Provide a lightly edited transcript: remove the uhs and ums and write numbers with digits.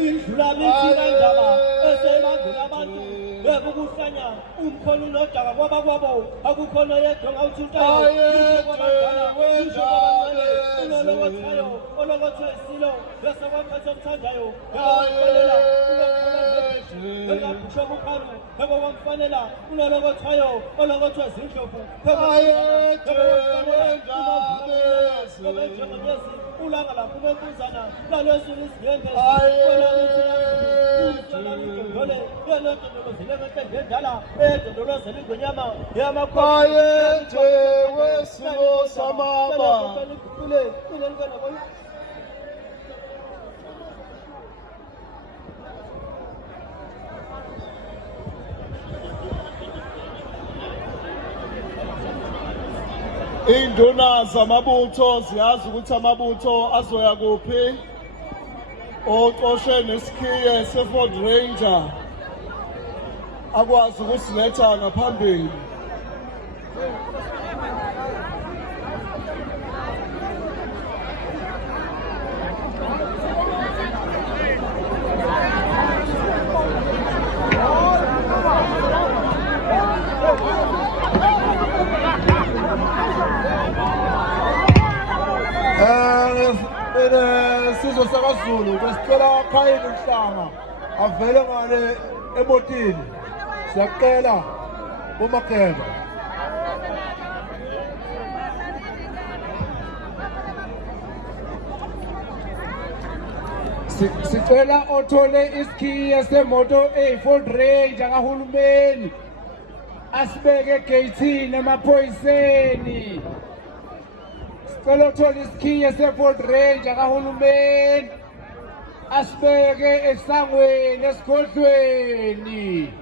indlula mithi kanjaba eselandela abantu bekukuhlanya umkholo unodaka kwabakwabo akukhona yedwa ngawuthintayo kwabadala kusho kwabancane unolokothayo olokothwesilo bese kwaphethe omthandayo engabhusho bukhalu ekwamfanela unolokothayo olokothwezindlovu ulanga lapho bekuzana lalesulu isigembezi yonodondolozelekeendala edondolozela ingonyama yamakhayethe wesilo samaba induna zamabutho ziyazi ukuthi amabutho azoya kuphi oqoshe nesikhiye seFord Ranger akwazi ukusiletha ngaphambili. Sizwe sakaZulu besicela Khayini Mhlanga avele ngale emotini, siyacela uMageba. Sicela othole isikhiye semoto eFord Ranger kahulumeni asibeke egeyithini emaphoyiseni. Sicela othole isikhiye seFord Ranger kahulumeni asibeke esangweni esigodlweni.